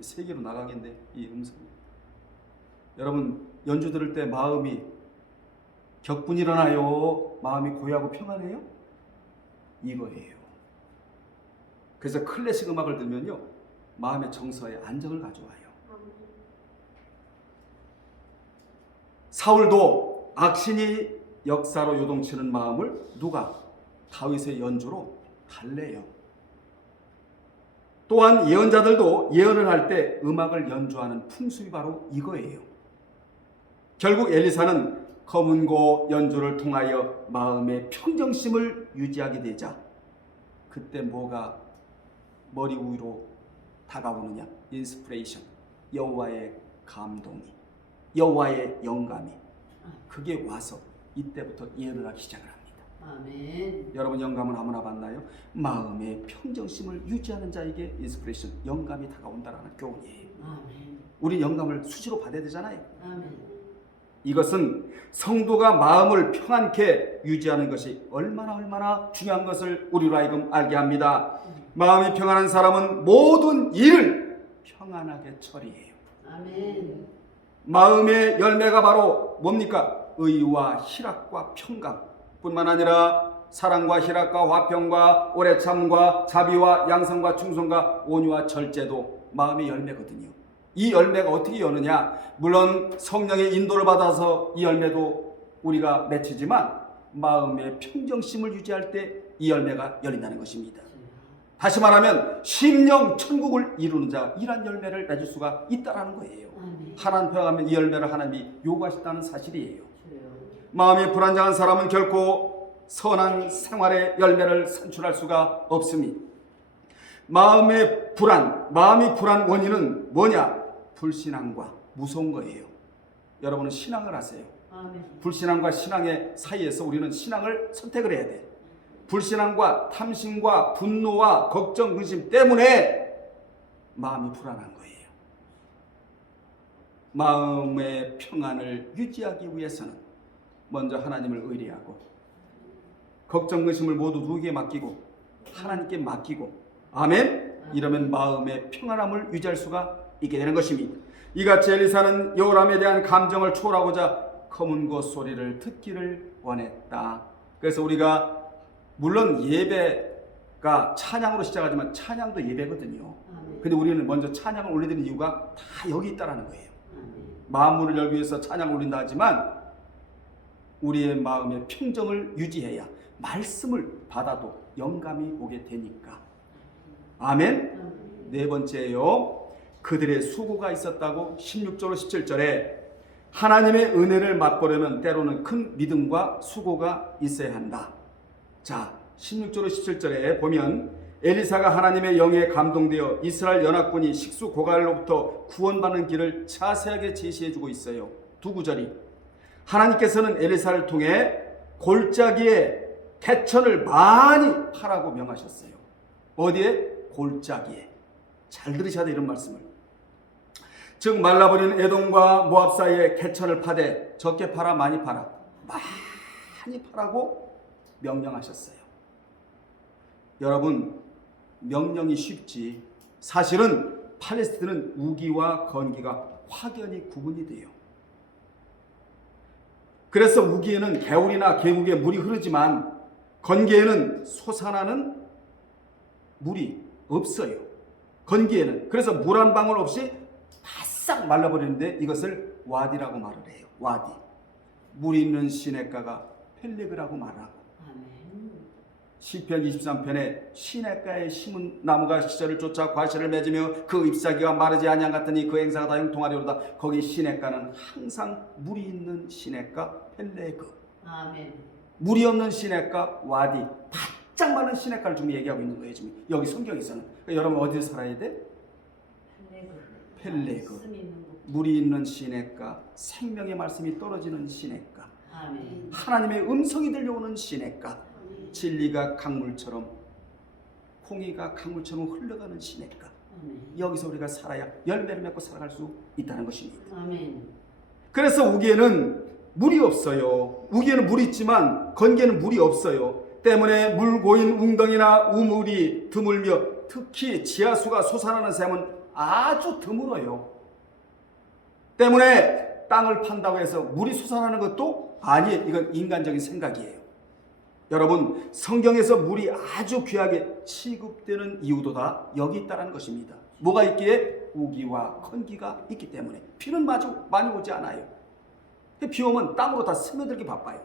세계로 나가겠는데 이 음성. 여러분 연주 들을 때 마음이 격분이 일어나요? 마음이 고요하고 평안해요? 이거예요. 그래서 클래식 음악을 들면요 마음의 정서에 안정을 가져와요. 사울도 악신이 역사로 요동치는 마음을 누가? 다윗의 연주로 달래요. 또한 예언자들도 예언을 할 때 음악을 연주하는 풍습이 바로 이거예요. 결국 엘리사는 검은고 연주를 통하여 마음의 평정심을 유지하게 되자 그때 뭐가 머리 위로 다가오느냐? 인스피레이션, 여호와의 감동이, 여호와의 영감이 그게 와서 이때부터 예언을 하기 시작을 합니다. 아멘. 여러분 영감은 아무나 받나요? 마음의 평정심을 유지하는 자에게 인스피레이션, 영감이 다가온다라는 교훈이에요. 아멘. 우리 영감을 수시로 받아야 되잖아요. 아멘. 이것은 성도가 마음을 평안케 유지하는 것이 얼마나 중요한 것을 우리로 하여금 알게 합니다. 마음이 평안한 사람은 모든 일을 평안하게 처리해요. 아멘. 마음의 열매가 바로 뭡니까? 의와 희락과 평강 뿐만 아니라 사랑과 희락과 화평과 오래 참과 자비와 양성과 충성과 온유와 절제도 마음의 열매거든요. 이 열매가 어떻게 여느냐? 물론 성령의 인도를 받아서 이 열매도 우리가 맺히지만 마음의 평정심을 유지할 때 이 열매가 열린다는 것입니다. 다시 말하면 심령 천국을 이루는 자, 이란 열매를 맺을 수가 있다는 거예요. 아멘. 하나님 평하면 이 열매를 하나님이 요구하셨다는 사실이에요. 주여. 마음이 불안정한 사람은 결코 선한 생활의 열매를 산출할 수가 없습니다. 마음이 불안 원인은 뭐냐? 불신앙과 무서운 거예요. 여러분은 신앙을 하세요. 아멘. 불신앙과 신앙의 사이에서 우리는 신앙을 선택을 해야 돼. 불신앙과 탐심과 분노와 걱정, 근심 때문에 마음이 불안한 거예요. 마음의 평안을 유지하기 위해서는 먼저 하나님을 의뢰하고 걱정, 근심을 모두 누구에게 맡기고 하나님께 맡기고 아멘? 이러면 마음의 평안함을 유지할 수가 있게 되는 것입니다. 이같이 엘리사는 여호람에 대한 감정을 초월하고자 검은 고 소리를 듣기를 원했다. 그래서 우리가 물론 예배가 찬양으로 시작하지만 찬양도 예배거든요. 근데 우리는 먼저 찬양을 올려드리는 이유가 다 여기 있다라는 거예요. 마음문을 열기 위해서 찬양을 올린다 하지만 우리의 마음의 평정을 유지해야 말씀을 받아도 영감이 오게 되니까. 아멘. 네 번째요. 그들의 수고가 있었다고 16절 17절에 하나님의 은혜를 맛보려면 때로는 큰 믿음과 수고가 있어야 한다. 자, 16절 17절에 보면 엘리사가 하나님의 영에 감동되어 이스라엘 연합군이 식수 고갈로부터 구원받는 길을 자세하게 제시해주고 있어요. 두 구절이 하나님께서는 엘리사를 통해 골짜기에 개천을 많이 파라고 명하셨어요. 어디에? 골짜기에. 잘 들으셔야 돼 이런 말씀을. 즉 말라버린 에돔과 모압 사이에 개천을 파되 적게 팔아 많이 팔아 많이 파라고 명령하셨어요. 여러분 명령이 쉽지 사실은 팔레스틴은 우기와 건기가 확연히 구분이 돼요. 그래서 우기에는 개울이나 계곡에 물이 흐르지만 건기에는 솟아나는 물이 없어요. 건기에는. 그래서 물 한 방울 없이 바싹 말라버리는데 이것을 와디라고 말을 해요. 와디. 물 있는 시냇가가 펠레그라고 말하고. 시편 23편에 시냇가에 심은 나무가 시절을 쫓아 과실을 맺으며 그 잎사귀가 마르지 아니한 같으니 그 행사가 다 형통하리로다. 거기 시냇가는 항상 물이 있는 시냇가 펠레그. 아멘. 물이 없는 시냇가 와디. 바짝 마른 시냇가를 지금 얘기하고 있는 거예요. 지금 여기 성경에서는. 그러니까 여러분 어디서 살아야 돼? 펠레그. 물이 있는 시냇가, 생명의 말씀이 떨어지는 시냇가, 아멘. 하나님의 음성이 들려오는 시냇가, 진리가 강물처럼 홍해가 강물처럼 흘러가는 시냇가. 아멘. 여기서 우리가 살아야 열매를 맺고 살아갈 수 있다는 것입니다. 아멘. 그래서 우기에는 물이 없어요. 우기에는 물이 있지만 건기에는 물이 없어요. 때문에 물 고인 웅덩이나 우물이 드물며 특히 지하수가 솟아나는 샘은 아주 드물어요. 때문에 땅을 판다고 해서 물이 솟아나는 것도 아니에요. 이건 인간적인 생각이에요. 여러분 성경에서 물이 아주 귀하게 취급되는 이유도 다 여기 있다는 것입니다. 뭐가 있기에? 우기와 건기가 있기 때문에. 비는 많이 오지 않아요. 비 오면 땅으로 다 스며들기 바빠요.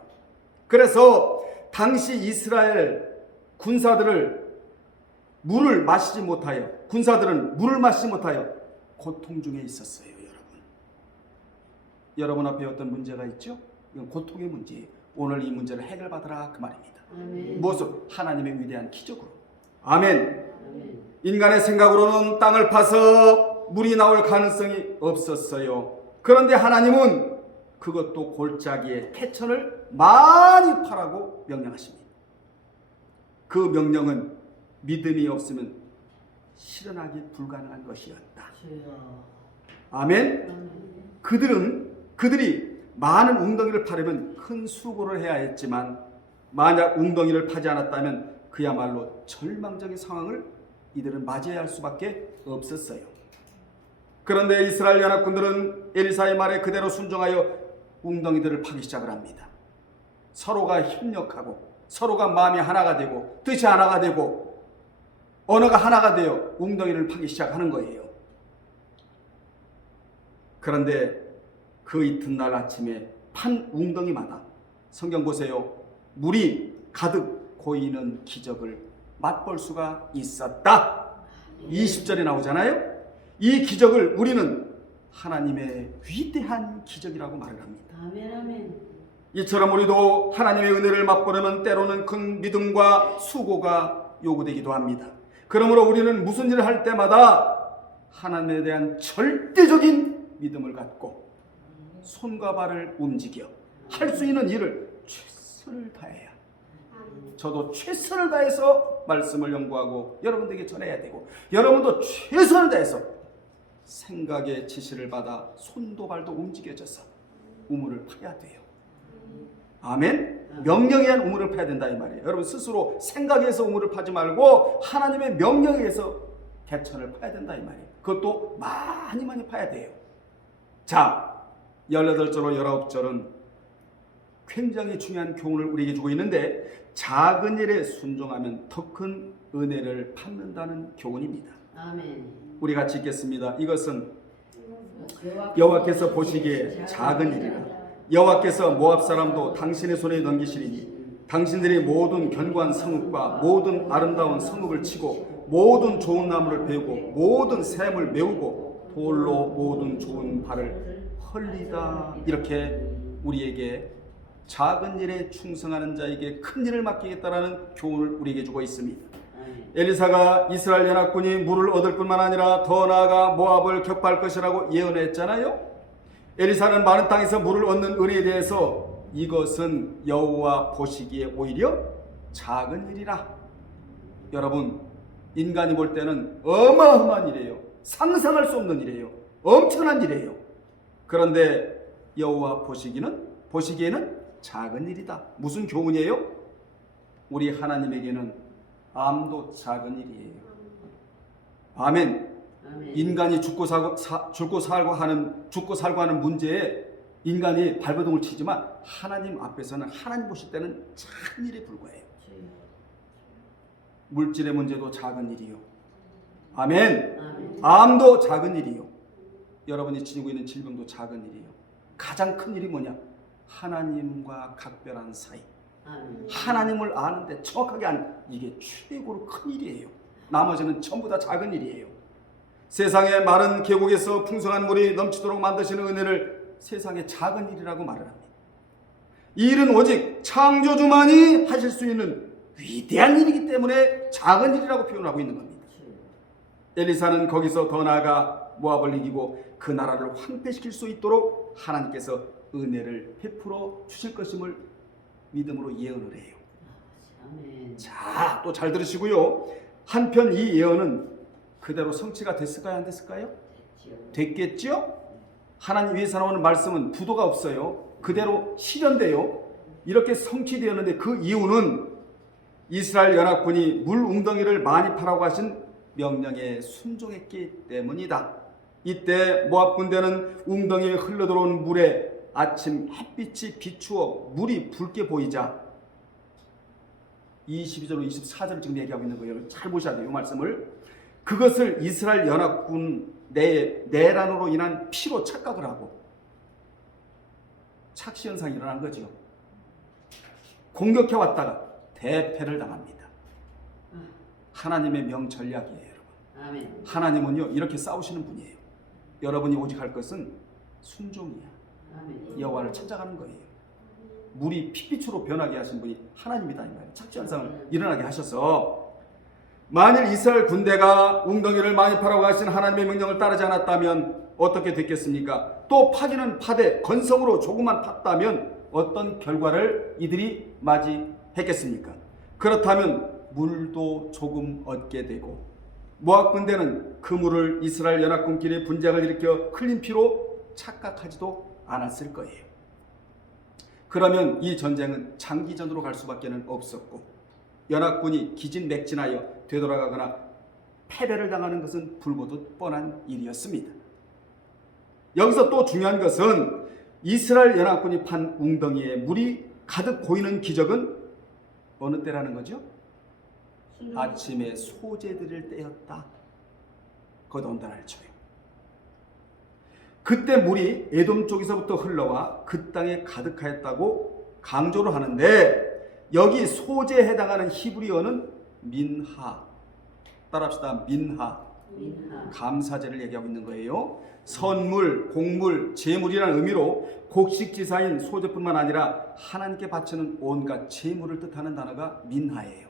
그래서 당시 이스라엘 군사들을 물을 마시지 못하여 군사들은 물을 마시지 못하여 고통 중에 있었어요. 여러분 앞에 어떤 문제가 있죠? 이건 고통의 문제예요. 오늘 이 문제를 해결받으라 그 말입니다. 아멘. 무엇으로? 하나님의 위대한 기적으로. 아멘. 아멘. 인간의 생각으로는 땅을 파서 물이 나올 가능성이 없었어요. 그런데 하나님은 그것도 골짜기에 개천을 많이 파라고 명령하십니다. 그 명령은 믿음이 없으면 실현하기 불가능한 것이었다. 아멘. 그들이 많은 웅덩이를 파려면 큰 수고를 해야 했지만 만약 웅덩이를 파지 않았다면 그야말로 절망적인 상황을 이들은 맞이해야 할 수밖에 없었어요. 그런데 이스라엘 연합군들은 엘리사의 말에 그대로 순종하여 웅덩이들을 파기 시작을 합니다. 서로가 협력하고 서로가 마음이 하나가 되고 뜻이 하나가 되고 언어가 하나가 되어 웅덩이를 파기 시작하는 거예요. 그런데 그 이튿날 아침에 판 웅덩이마다 성경 보세요. 물이 가득 고이는 기적을 맛볼 수가 있었다. 20절에 나오잖아요. 이 기적을 우리는 하나님의 위대한 기적이라고 말을 합니다. 아멘, 아멘. 이처럼 우리도 하나님의 은혜를 맛보려면 때로는 큰 믿음과 수고가 요구되기도 합니다. 그러므로 우리는 무슨 일을 할 때마다 하나님에 대한 절대적인 믿음을 갖고 손과 발을 움직여 할 수 있는 일을 최선을 다해야, 저도 최선을 다해서 말씀을 연구하고 여러분들에게 전해야 되고, 여러분도 최선을 다해서 생각의 지시를 받아 손도 발도 움직여져서 우물을 파야 돼요. 아멘. 명령에 의한 우물을 파야 된다 이 말이에요. 여러분 스스로 생각에서 우물을 파지 말고 하나님의 명령에 의해서 개천을 파야 된다 이 말이에요. 그것도 많이 파야 돼요. 자, 18절로 19절은 굉장히 중요한 교훈을 우리에게 주고 있는데, 작은 일에 순종하면 더 큰 은혜를 받는다는 교훈입니다. 아멘. 우리 같이 읽겠습니다. 이것은 여호와께서 보시기에 작은 일이라. 여호와께서 모압 사람도 당신의 손에 넘기시리니 당신들이 모든 견고한 성읍과 모든 아름다운 성읍을 치고 모든 좋은 나무를 베우고 모든 샘을 메우고 돌로 모든 좋은 발을 헐리다. 이렇게 우리에게 작은 일에 충성하는 자에게 큰 일을 맡기겠다라는 교훈을 우리에게 주고 있습니다. 엘리사가 이스라엘 연합군이 물을 얻을 뿐만 아니라 더 나아가 모압을 격파할 것이라고 예언했잖아요. 엘리사는 마른 땅에서 물을 얻는 은혜에 대해서 이것은 여호와 보시기에 오히려 작은 일이라. 여러분, 인간이 볼 때는 어마어마한 일이에요. 상상할 수 없는 일이에요. 엄청난 일이에요. 그런데 여호와 보시기에는 작은 일이다. 무슨 교훈이에요? 우리 하나님에게는 암도 작은 일이에요. 아멘. 인간이 죽고 살고 하는 문제에 인간이 발버둥을 치지만 하나님 앞에서는, 하나님 보실 때는 작은 일에 불과해요. 물질의 문제도 작은 일이요. 아멘. 암도 작은 일이요. 여러분이 지니고 있는 질병도 작은 일이요. 가장 큰 일이 뭐냐? 하나님과 각별한 사이. 하나님을 아는데 정확하게 아는, 이게 최고로 큰 일이에요. 나머지는 전부 다 작은 일이에요. 세상의 마른 계곡에서 풍성한 물이 넘치도록 만드시는 은혜를 세상의 작은 일이라고 말을 합니다. 이 일은 오직 창조주만이 하실 수 있는 위대한 일이기 때문에 작은 일이라고 표현하고 있는 겁니다. 엘리사는 거기서 더 나아가 모압을 이기고 그 나라를 황폐시킬 수 있도록 하나님께서 은혜를 베풀어 주실 것임을 믿음으로 예언을 해요. 자, 또 잘 들으시고요. 한편 이 예언은 그대로 성취가 됐을까요? 안 됐을까요? 됐겠죠? 하나님 위에서 나오는 말씀은 부도가 없어요. 그대로 실현돼요. 이렇게 성취되었는데 그 이유는 이스라엘 연합군이 물 웅덩이를 많이 파라고 하신 명령에 순종했기 때문이다. 이때 모압 군대는 웅덩이에 흘러들어온 물에 아침 햇빛이 비추어 물이 붉게 보이자, 22절로 24절을 지금 얘기하고 있는 거예요. 잘 보셔야 돼요. 이 말씀을. 그것을 이스라엘 연합군 내란으로 인한 피로 착각을 하고 착시 현상이 일어난 거죠. 공격해 왔다가 대패를 당합니다. 하나님의 명전략이에요, 여러분. 하나님은요 이렇게 싸우시는 분이에요. 여러분이 오직 할 것은 순종이야. 여호와를 찾아가는 거예요. 물이 핏빛으로 변하게 하신 분이 하나님이다 이 말이에요. 착시 현상을 일어나게 하셔서, 만일 이스라엘 군대가 웅덩이를 많이 파라고 하신 하나님의 명령을 따르지 않았다면 어떻게 됐겠습니까? 또 파기는 파되 건성으로 조금만 팠다면 어떤 결과를 이들이 맞이했겠습니까? 그렇다면 물도 조금 얻게 되고, 모압 군대는 그 물을 이스라엘 연합군끼리 분쟁을 일으켜 흘린 피로 착각하지도 않았을 거예요. 그러면 이 전쟁은 장기전으로 갈 수밖에 없었고, 연합군이 기진맥진하여 되돌아가거나 패배를 당하는 것은 불보듯 뻔한 일이었습니다. 여기서 또 중요한 것은 이스라엘 연합군이 판 웅덩이에 물이 가득 고이는 기적은 어느 때라는 거죠? 아침에 소재 드릴 때였다. 곧 온다날 쳐요. 그때 물이 에돔 쪽에서부터 흘러와 그 땅에 가득하였다고 강조를 하는데, 여기 소재에 해당하는 히브리어는 민하. 따라합시다. 민하. 감사제를 얘기하고 있는 거예요. 선물, 곡물, 제물이라는 의미로 곡식지사인 소재뿐만 아니라 하나님께 바치는 온갖 제물을 뜻하는 단어가 민하예요.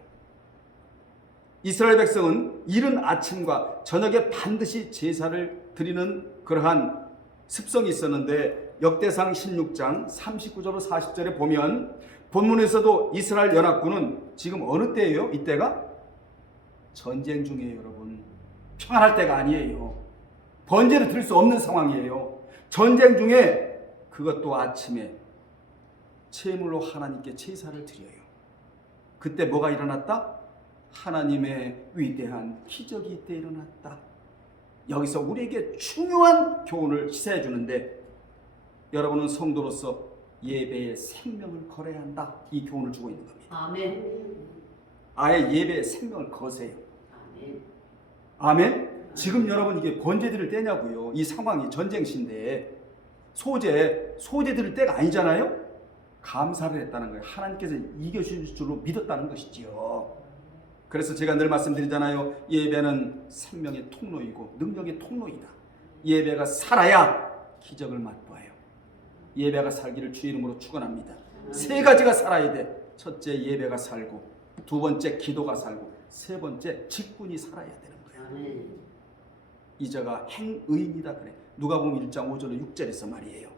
이스라엘 백성은 이른 아침과 저녁에 반드시 제사를 드리는 그러한 습성이 있었는데, 역대상 16장 39절로 40절에 보면 본문에서도 이스라엘 연합군은 지금 어느 때예요? 이때가 전쟁 중이에요, 여러분. 평안할 때가 아니에요. 번제를 드릴 수 없는 상황이에요. 전쟁 중에 그것도 아침에 제물로 하나님께 제사를 드려요. 그때 뭐가 일어났다? 하나님의 위대한 기적이 이때 일어났다. 여기서 우리에게 중요한 교훈을 시사해 주는데, 여러분은 성도로서 예배의 생명을 걸어야 한다. 이 교훈을 주고 있는 겁니다. 아멘. 아예 예배의 생명을 거세요. 아멘. 아멘. 지금 여러분 이게 번제 드릴 때냐고요. 이 상황이 전쟁시인데 소제 드릴 때가 아니잖아요. 감사를 했다는 거예요. 하나님께서 이겨주실 줄로 믿었다는 것이지요. 그래서 제가 늘 말씀드리잖아요. 예배는 생명의 통로이고 능력의 통로이다. 예배가 살아야 기적을 맛보아요. 예배가 살기를 주의 이름으로 축원합니다. 세 가지가 살아야 돼. 첫째, 예배가 살고, 두 번째, 기도가 살고, 세 번째, 직분이 살아야 되는 거야. 아멘. 이자가 행의인이다 그래. 누가복음 1장 5절로 6절에서 말이에요.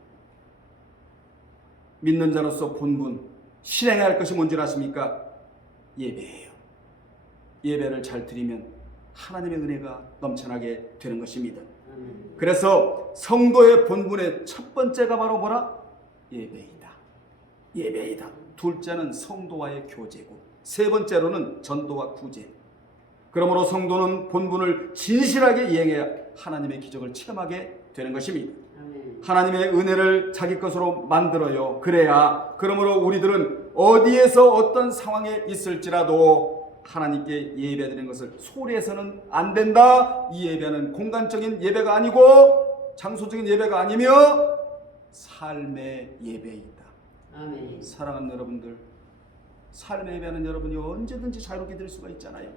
믿는 자로서 본분, 실행해야 할 것이 뭔지 아십니까? 예배예요. 예배를 잘 드리면 하나님의 은혜가 넘쳐나게 되는 것입니다. 그래서 성도의 본분의 첫 번째가 바로 뭐라? 예배이다. 예배이다. 둘째는 성도와의 교제고, 세 번째로는 전도와 구제. 그러므로 성도는 본분을 진실하게 이행해야 하나님의 기적을 체험하게 되는 것입니다. 하나님의 은혜를 자기 것으로 만들어요. 그래야, 그러므로 우리들은 어디에서 어떤 상황에 있을지라도 하나님께 예배드리는 것을 소리해서는 안 된다. 이 예배는 공간적인 예배가 아니고 장소적인 예배가 아니며 삶의 예배이다. 아멘. 사랑하는 여러분들, 삶의 예배는 여러분이 언제든지 자유롭게 드릴 수가 있잖아요.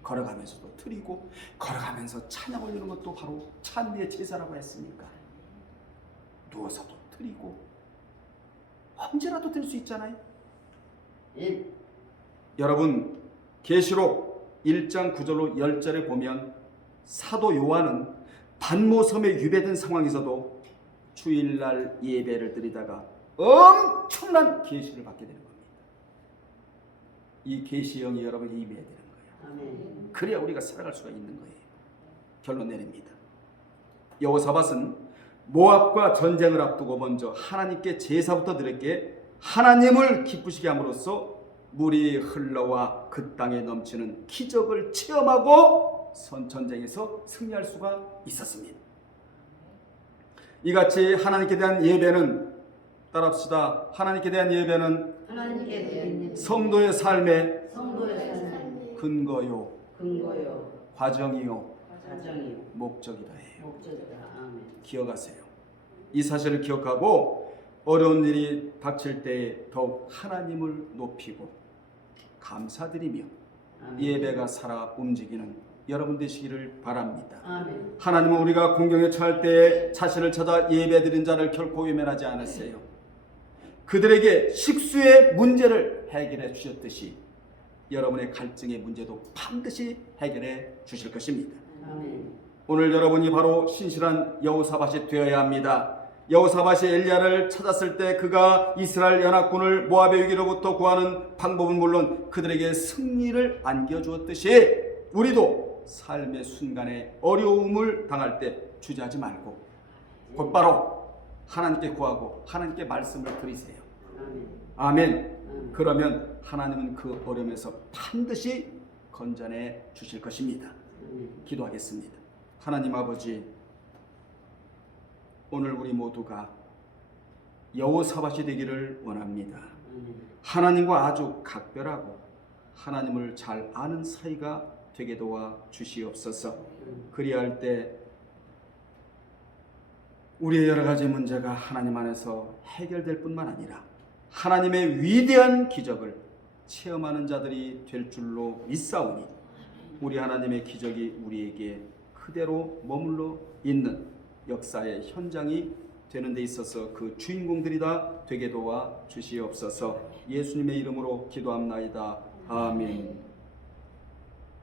걸어가면서도 드리고, 걸어가면서 찬양 올리는 것도 바로 찬미의 제사라고 했으니까 누워서도 드리고, 언제라도 드릴 수 있잖아요. 예. 여러분, 계시록 1장 9절로 10절에 보면 사도 요한은 반모섬에 유배된 상황에서도 주일날 예배를 드리다가 엄청난 계시를 받게 되는 겁니다. 이 계시의 영이 여러분에게 임해야 되는 거예요. 아멘. 그래야 우리가 살아갈 수가 있는 거예요. 결론 내립니다. 여호사밧은 모압과 전쟁을 앞두고 먼저 하나님께 제사부터 드렸기에 하나님을 기쁘시게 함으로써 물이 흘러와 그 땅에 넘치는 기적을 체험하고 전쟁에서 승리할 수가 있었습니다. 이같이 하나님께 대한 예배는, 따라합시다. 하나님께 대한 예배는 하나님께 대한 성도의 삶의 근거요, 과정이요, 과정이요, 목적이다 해요. 목적이다. 아멘. 기억하세요. 이 사실을 기억하고 어려운 일이 닥칠 때 더욱 하나님을 높이고 감사드리며 아멘. 예배가 살아 움직이는 여러분 되시기를 바랍니다. 아멘. 하나님은 우리가 공경에 처할 때 자신을 찾아 예배드린 자를 결코 외면하지 않았어요. 그들에게 식수의 문제를 해결해 주셨듯이 여러분의 갈증의 문제도 반드시 해결해 주실 것입니다. 아멘. 오늘 여러분이 바로 신실한 여호사밧이 되어야 합니다. 여호사밧이 엘리야를 찾았을 때 그가 이스라엘 연합군을 모압의 위기로부터 구하는 방법은 물론 그들에게 승리를 안겨주었듯이 우리도 삶의 순간에 어려움을 당할 때 주저하지 말고 곧바로 하나님께 구하고 하나님께 말씀을 드리세요. 아멘. 그러면 하나님은 그 어려움에서 반드시 건져내 주실 것입니다. 기도하겠습니다. 하나님 아버지, 오늘 우리 모두가 여호사밧이 되기를 원합니다. 하나님과 아주 각별하고 하나님을 잘 아는 사이가 되게 도와 주시옵소서. 그리할 때 우리의 여러 가지 문제가 하나님 안에서 해결될 뿐만 아니라 하나님의 위대한 기적을 체험하는 자들이 될 줄로 믿사오니 우리 하나님의 기적이 우리에게 그대로 머물러 있는 역사의 현장이 되는 데 있어서 그 주인공들이 다 되게 도와 주시옵소서. 예수님의 이름으로 기도합나이다. 아멘.